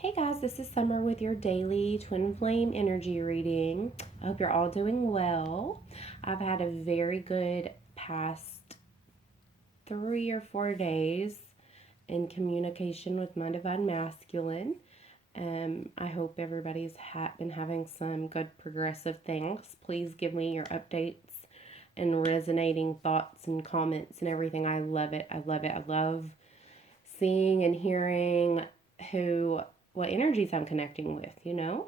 Hey guys, this is Summer with your daily twin flame energy reading. I hope you're all doing well. I've had a very good past 3 or 4 days in communication with my divine masculine. I hope everybody's been having some good progressive things. Please give me your updates and resonating thoughts and comments and everything. I love it. I love it. I love seeing and hearing who what energies I'm connecting with,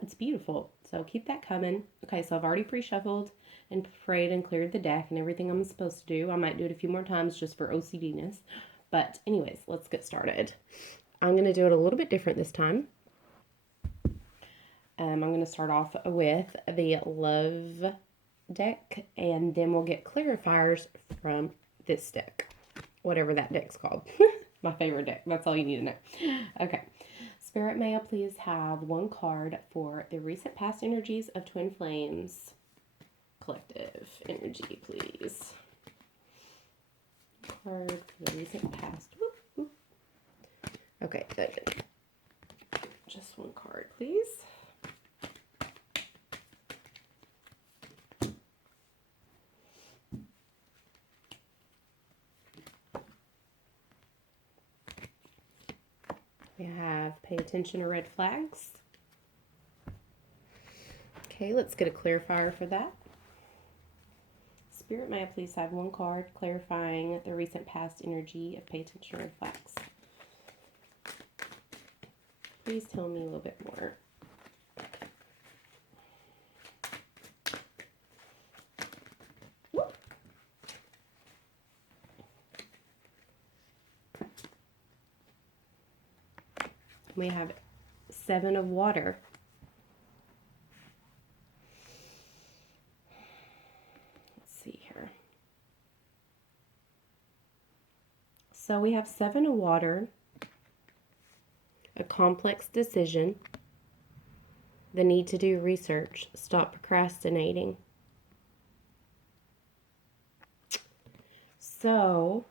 It's beautiful. So keep that coming. Okay, so I've already pre-shuffled and prayed and cleared the deck and everything I'm supposed to do. I might do it a few more times just for OCDness. But anyways, let's get started. I'm going to do it a little bit different this time. I'm going to start off with the love deck, and then we'll get clarifiers from this deck, whatever that deck's called. My favorite deck. That's all you need to know. Okay. Spirit, may I please have one card for the recent past energies of Twin Flames collective energy, please. Card for the recent past. Whoop, whoop. Okay, good. Just one card, please. We have pay attention to red flags. Okay, let's get a clarifier for that. Spirit, may I please have one card clarifying the recent past energy of pay attention to red flags. Please tell me a little bit more. We have 7 of water. Let's see here. So we have 7 of water, a complex decision, the need to do research, stop procrastinating. So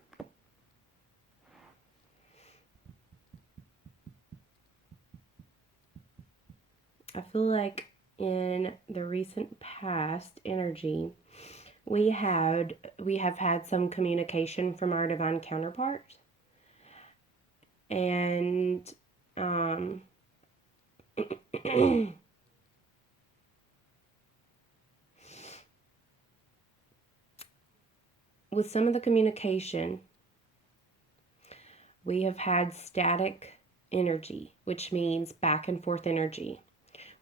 I feel like in the recent past energy, we have had some communication from our divine counterpart, and with some of the communication, we have had static energy, which means back and forth energy.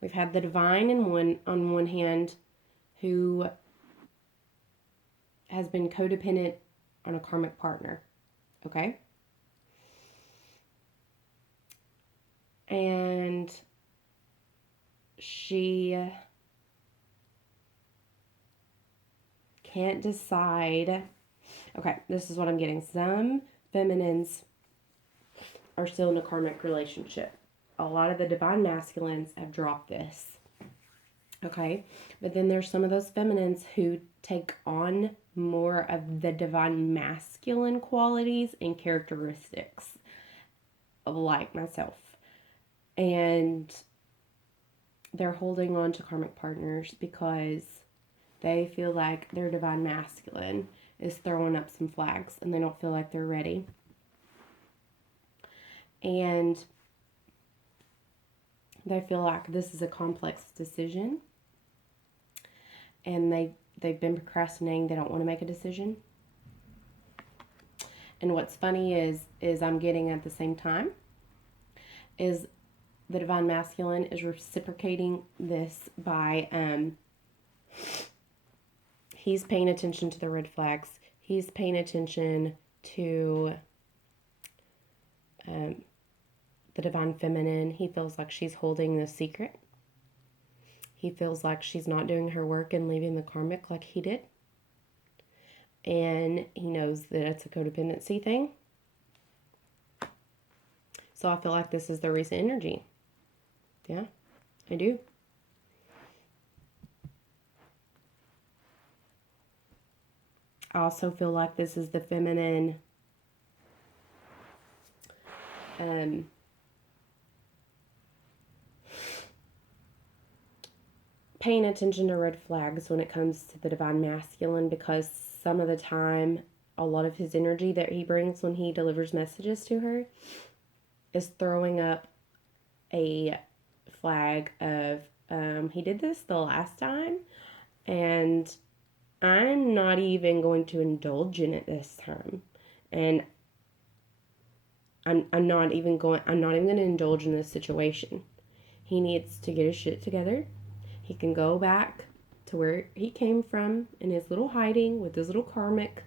We've had the divine on one hand, who has been codependent on a karmic partner, okay? And she can't decide. Okay, this is what I'm getting. Some feminines are still in a karmic relationship. A lot of the divine masculines have dropped this. Okay, but then there's some of those feminines who take on more of the divine masculine qualities and characteristics, like myself. And they're holding on to karmic partners because they feel like their divine masculine is throwing up some flags and they don't feel like they're ready. And they feel like this is a complex decision, and they've been procrastinating. They don't want to make a decision. And what's funny is I'm getting at the same time is the divine masculine is reciprocating this by he's paying attention to the red flags. He's paying attention to the divine feminine. He feels like she's holding the secret. He feels like she's not doing her work and leaving the karmic like he did. And he knows that it's a codependency thing. So I feel like this is the recent energy. Yeah, I do. I also feel like this is the feminine paying attention to red flags when it comes to the divine masculine, because some of the time, a lot of his energy that he brings when he delivers messages to her is throwing up a flag of, he did this the last time, and I'm not even going to indulge in it this time. And I'm not even going to indulge in this situation. He needs to get his shit together. He can go back to where he came from in his little hiding with his little karmic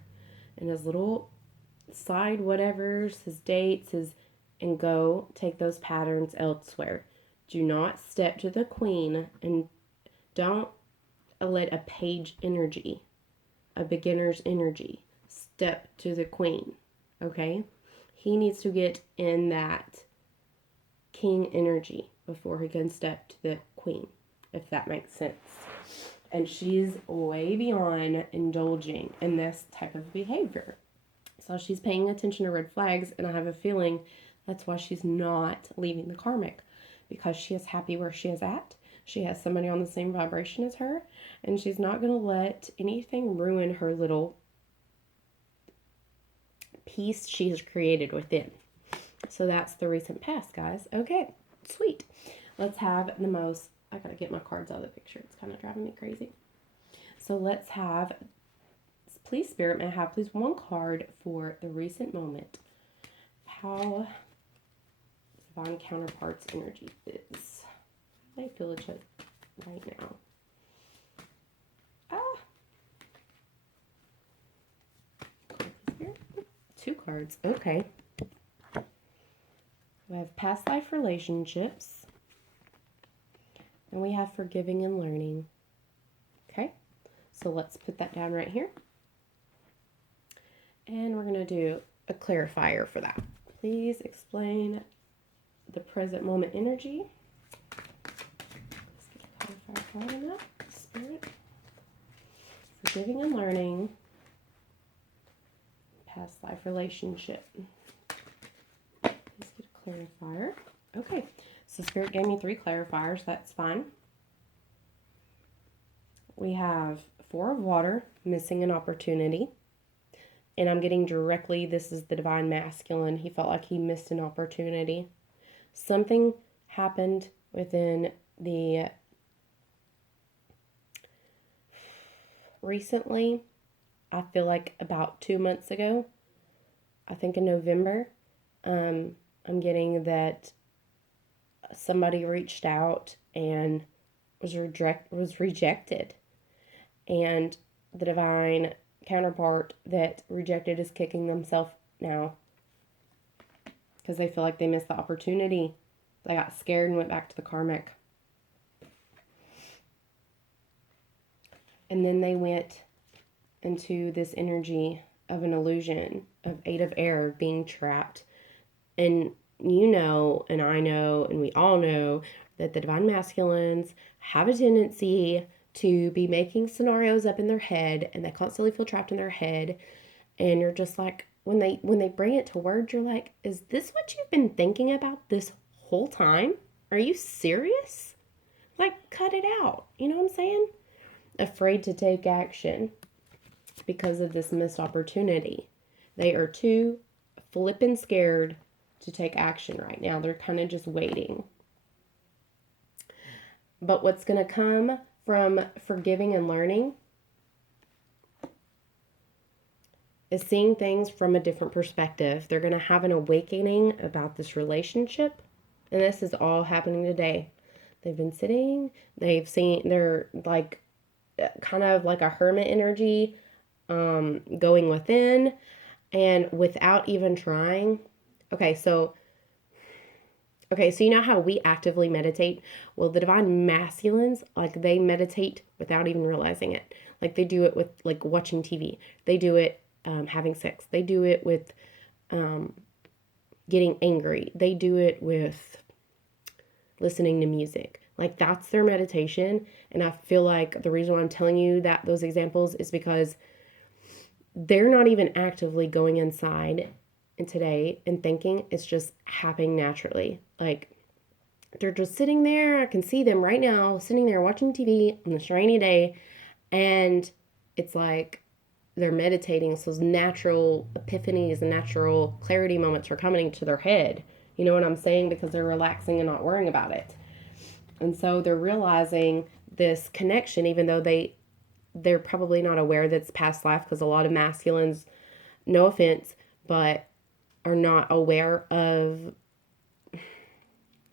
and his little side whatevers, his dates, and go take those patterns elsewhere. Do not step to the queen, and don't let a page energy, a beginner's energy, step to the queen. Okay? He needs to get in that king energy before he can step to the queen, if that makes sense. And she's way beyond indulging in this type of behavior. So she's paying attention to red flags, and I have a feeling that's why she's not leaving the karmic, because she is happy where she is at. She has somebody on the same vibration as her, and she's not going to let anything ruin her little peace she has created within. So that's the recent past, guys. Okay, sweet. Let's have the most, I gotta get my cards out of the picture. It's kind of driving me crazy. So let's have, please Spirit, may I have please one card for the recent moment. How divine counterparts energy is. I feel it right now. Two cards. Okay. We have past life relationships. And we have forgiving and learning. Okay. So let's put that down right here. And we're going to do a clarifier for that. Please explain the present moment energy. Let's get a clarifier card on that. Spirit. Forgiving and learning. Past life relationship. Let's get a clarifier. Okay, so Spirit gave me 3 clarifiers. That's fine. We have 4 of water, missing an opportunity. And I'm getting directly, this is the divine masculine. He felt like he missed an opportunity. Something happened within the recently. I feel like about 2 months ago, I think in November, I'm getting that somebody reached out and was rejected. And the divine counterpart that rejected is kicking themselves now because they feel like they missed the opportunity. They got scared and went back to the karmic. And then they went into this energy of an illusion of 8 of air being trapped. And you know, and I know, and we all know that the divine masculines have a tendency to be making scenarios up in their head, and they constantly feel trapped in their head. And you're just like, when they bring it to words, you're like, is this what you've been thinking about this whole time? Are you serious? Like, cut it out. You know what I'm saying? Afraid to take action because of this missed opportunity. They are too flippin' scared to take action right now. They're kind of just waiting. But what's going to come from forgiving and learning is seeing things from a different perspective. They're going to have an awakening about this relationship. And this is all happening today. They've been sitting, they're like kind of like a hermit energy, going within and without even trying. Okay, so you know how we actively meditate? Well, the divine masculines, like, they meditate without even realizing it. Like, they do it with, like, watching TV. They do it having sex. They do it with getting angry. They do it with listening to music. Like, that's their meditation. And I feel like the reason why I'm telling you that those examples is because they're not even actively going inside and today and thinking. It's just happening naturally. Like, they're just sitting there. I can see them right now sitting there watching TV on this rainy day, and it's like they're meditating. So natural epiphanies and natural clarity moments are coming to their head. You know what I'm saying? Because they're relaxing and not worrying about it. And so they're realizing this connection, even though they're probably not aware that it's past life, because a lot of masculines, no offense, but are not aware of,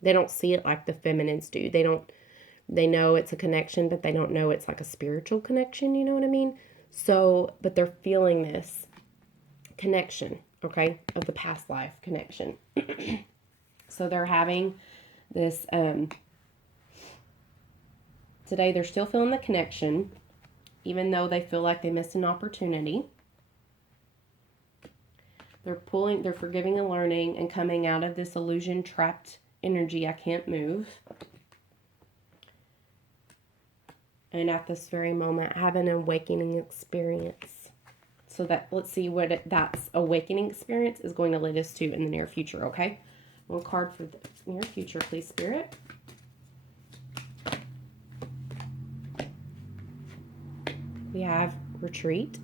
they don't see it like the feminines do. They know it's a connection, but they don't know it's like a spiritual connection, you know what I mean? So, but they're feeling this connection, okay, of the past life connection. So they're having this, today they're still feeling the connection, even though they feel like they missed an opportunity. They're forgiving and learning and coming out of this illusion trapped energy, I can't move. And at this very moment, have an awakening experience. So that, let's see what that's awakening experience is going to lead us to in the near future, okay? One card for the near future, please, Spirit. We have retreat.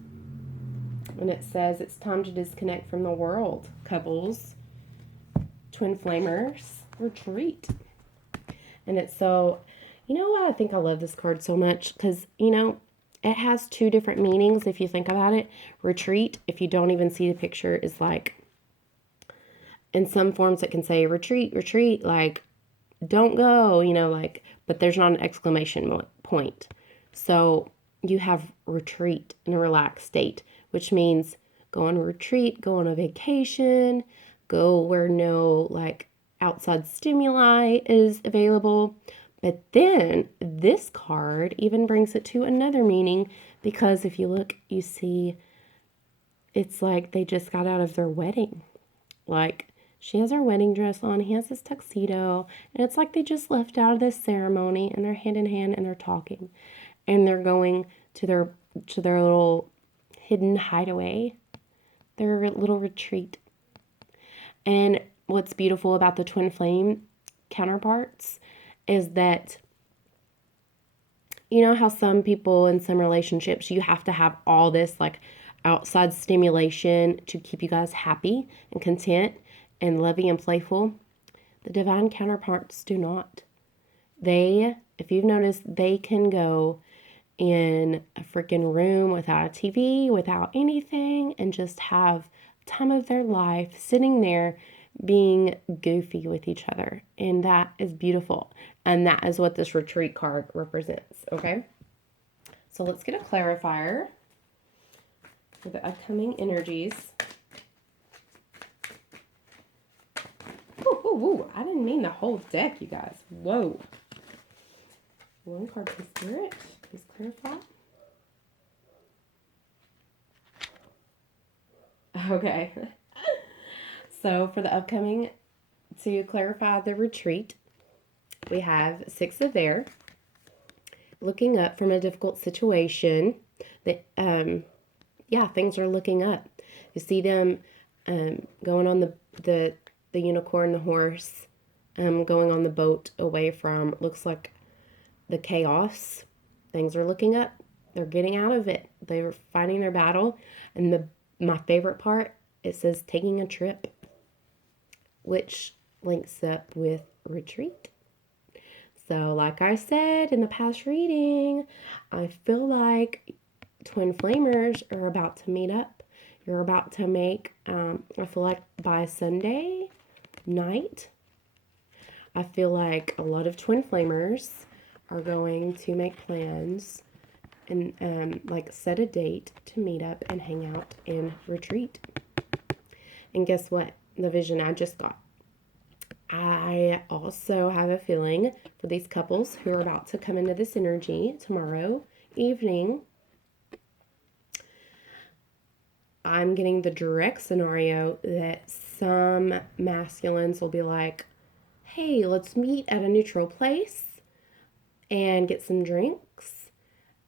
And it says it's time to disconnect from the world. Couples, twin flamers, retreat. And it's so, you know what? I think I love this card so much because, you know, it has two different meanings if you think about it. Retreat, if you don't even see the picture, is like, in some forms it can say retreat, retreat, like don't go, you know, like, but there's not an exclamation point. So you have retreat in a relaxed state, which means go on a retreat, go on a vacation, go where no like outside stimuli is available. But then this card even brings it to another meaning, because if you look, you see it's like they just got out of their wedding. Like she has her wedding dress on, he has his tuxedo, and it's like they just left out of this ceremony and they're hand in hand and they're talking. And they're going to their little hidden hideaway, their little retreat. And what's beautiful about the twin flame counterparts is that, you know how some people in some relationships, you have to have all this like outside stimulation to keep you guys happy and content and lovey and playful? The divine counterparts do not. They, if you've noticed, they can go in a freaking room without a TV, without anything, and just have time of their life sitting there being goofy with each other. And that is beautiful. And that is what this retreat card represents, okay? So let's get a clarifier for the upcoming energies. Ooh, ooh, ooh. I didn't mean the whole deck, you guys. Whoa. One card for Spirit. Please clarify. Okay. So for the upcoming, to clarify the retreat, we have Six of Air. Looking up from a difficult situation. That things are looking up. You see them going on the unicorn, the horse, going on the boat away from, looks like, the chaos. Things are looking up. They're getting out of it. They're fighting their battle. And my favorite part, it says taking a trip, which links up with retreat. So like I said in the past reading, I feel like twin flamers are about to meet up. You're about to make, I feel like by Sunday night, I feel like a lot of twin flamers are going to make plans and like set a date to meet up and hang out and retreat. And guess what? The vision I just got. I also have a feeling for these couples who are about to come into this energy tomorrow evening. I'm getting the direct scenario that some masculines will be like, hey, let's meet at a neutral place and get some drinks.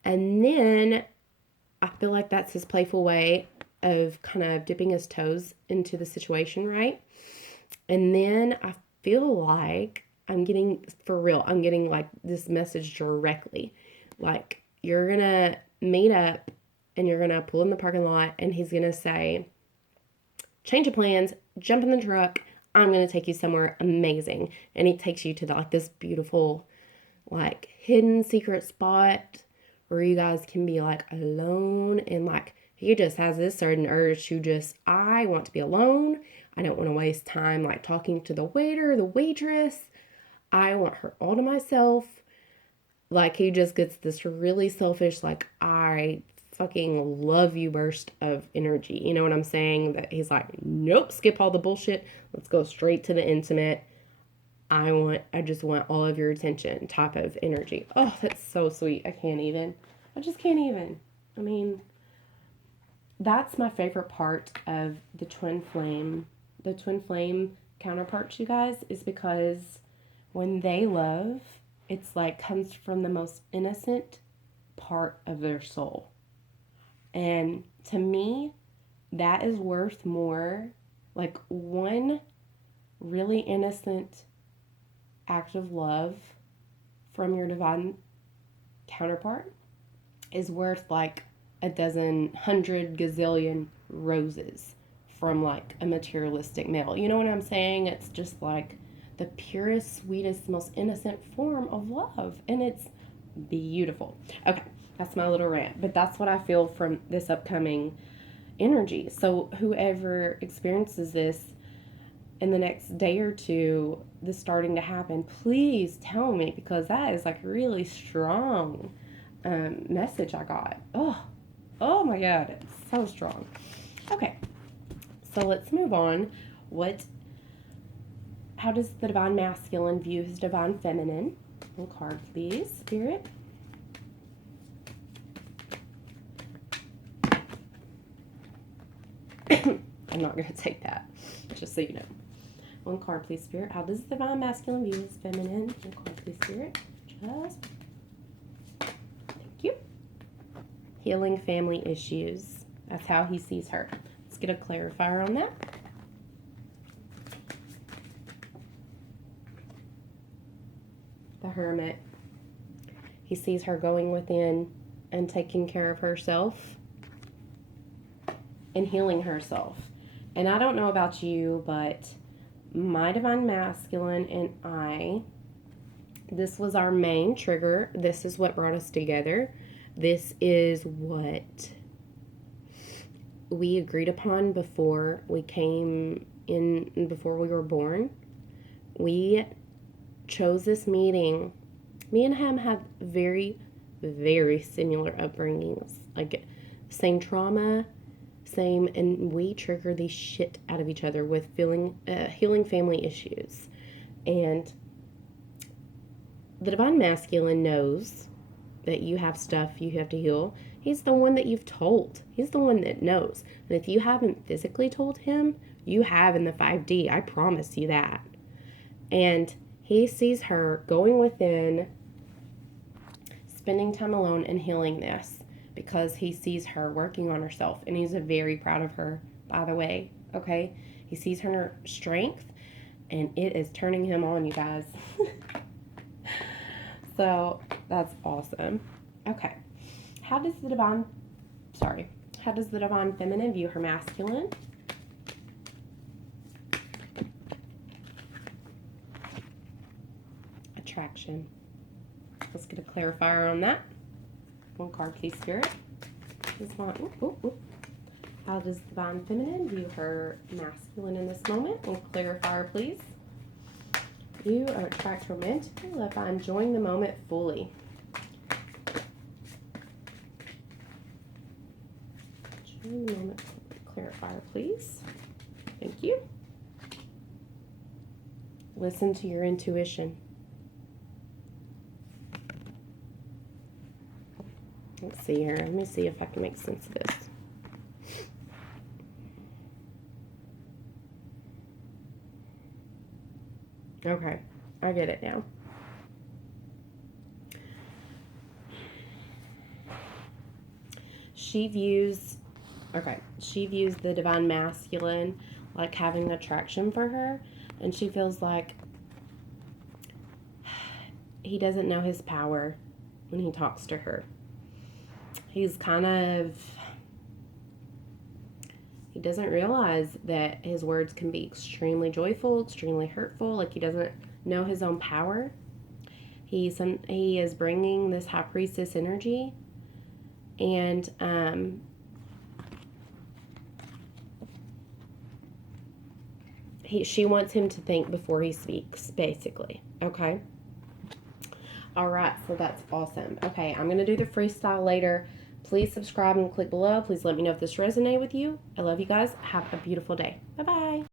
And then I feel like that's his playful way of kind of dipping his toes into the situation, right? And then I feel like I'm getting, for real, I'm getting like this message directly. Like, you're going to meet up and you're going to pull in the parking lot and he's going to say, change of plans, jump in the truck. I'm going to take you somewhere amazing. And he takes you to like this beautiful, like hidden secret spot where you guys can be like alone. And like, he just has this certain urge to just, I want to be alone. I don't want to waste time like talking to the waiter, the waitress. I want her all to myself. Like, he just gets this really selfish, like, I fucking love you burst of energy. You know what I'm saying? That he's like, nope, skip all the bullshit. Let's go straight to the intimate. I just want all of your attention type of energy. Oh, that's so sweet. I just can't even. I mean, that's my favorite part of the twin flame counterparts, you guys, is because when they love, it's like comes from the most innocent part of their soul. And to me, that is worth more. Like, one really innocent act of love from your divine counterpart is worth like a dozen, 100 gazillion roses from like a materialistic male. You know what I'm saying? It's just like the purest, sweetest, most innocent form of love. And it's beautiful. Okay, that's my little rant. But that's what I feel from this upcoming energy. So whoever experiences this in the next day or two, this starting to happen, please tell me, because that is like a really strong message I got. Oh my God, it's so strong. Okay, so let's move on. How does the divine masculine view his divine feminine? One card, please, Spirit. I'm not going to take that, just so you know. One card, please, Spirit. How does the divine masculine view his feminine? One card, please, Spirit. Just. Thank you. Healing family issues. That's how he sees her. Let's get a clarifier on that. The Hermit. He sees her going within and taking care of herself and healing herself. And I don't know about you, but my divine masculine and this was our main trigger. This is what brought us together. This is what we agreed upon before we came in, before we were born. We chose this meeting. Me and him have very, very similar upbringings. Like, same trauma, and we trigger the shit out of each other with healing family issues. And the divine masculine knows that you have stuff you have to heal. He's the one that you've told. He's the one that knows. And if you haven't physically told him, you have in the 5D. I promise you that. And he sees her going within, spending time alone and healing this, because he sees her working on herself, and he's very proud of her, by the way, okay? He sees her strength, and it is turning him on, you guys. So, that's awesome. Okay. How does the divine feminine view her masculine? Attraction. Let's get a clarifier on that. One card, please, Spirit. How does the divine feminine view her masculine in this moment? One clarifier, please. You are attracted romantically love by enjoying the moment fully. Enjoying the moment fully. Clarifier, please. Thank you. Listen to your intuition. Let's see here. Let me see if I can make sense of this. Okay, I get it now. She views the divine masculine like having attraction for her, and she feels like he doesn't know his power when he talks to her. He doesn't realize that his words can be extremely joyful, extremely hurtful. Like, he doesn't know his own power. He is bringing this high priestess energy, and she wants him to think before he speaks, basically. Okay. All right, so that's awesome. Okay, I'm going to do the freestyle later. Please subscribe and click below. Please let me know if this resonated with you. I love you guys. Have a beautiful day. Bye-bye.